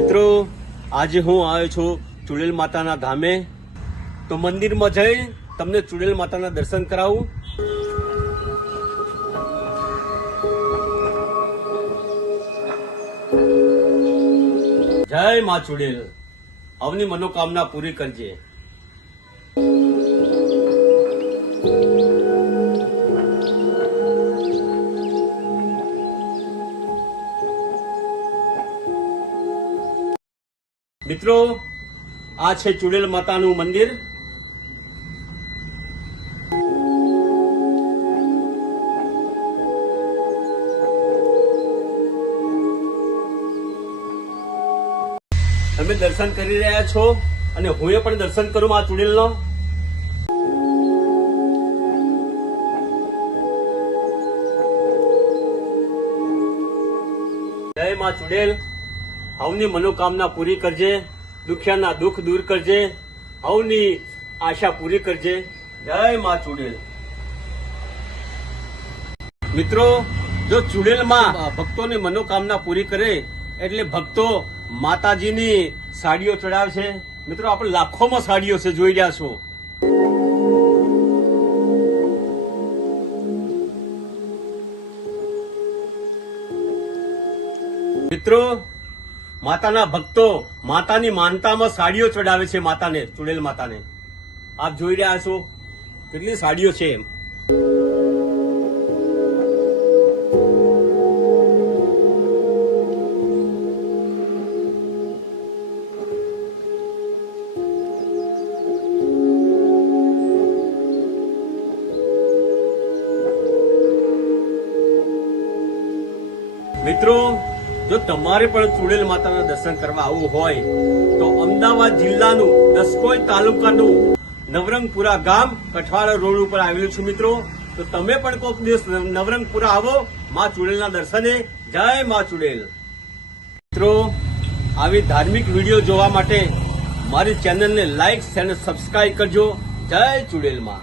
મિત્રો આજે હું આવ્યો છું ચુડેલ માતાના ધામે, તો મંદિરમાં જઈ તમને ચુડેલ માતાના દર્શન કરાવું. જય માં ચુડેલ, અવની મનોકામના પૂરી કરજે. મિત્રો આ છે ચુડેલ માતાનું મંદિર. તમે દર્શન કરી રહ્યા છો અને હું પણ દર્શન કરું આ ચુડેલનો. જય માં ચુડેલ, હવની મનોકામના પૂરી કરજે, દુખિયાના દુઃખ દૂર કરજે, હવની આશા પૂરી કરજે. જય માં ચુડેલ. મિત્રો જો ચુડેલમાં ભક્તોની મનોકામના પૂરી કરે એટલે ભક્તો માતાજીની સાડીઓ ચડાવશે. મિત્રો આપણે લાખોમાં સાડીઓ છે, જોઈ રહ્યા છો. મિત્રો માતાના ભક્તો માતાની માનતામાં સાડીઓ ચડાવે છે માતાને, ચુડેલ માતાને. આપ જોઈ રહ્યા છો કેટલી સાડીઓ છે એમ. મિત્રો જો તમારે પણ ચુડેલ માતાના દર્શન કરવા આવવું હોય તો અમદાવાદ જિલ્લાનું દસકોઈ તાલુકાનું નવરંગપુરા ગામ કઠવાડા રોડ ઉપર આવેલું છે. મિત્રો તો તમે પણ કોઈક દિવસ નવરંગપુરા આવો માં ચુડેલના દર્શને. જય માં ચુડેલ. મિત્રો આવી ધાર્મિક વિડીયો જોવા માટે મારી ચેનલને લાઈક અને સબસ્ક્રાઇબ કરજો. જય ચુડેલ માં.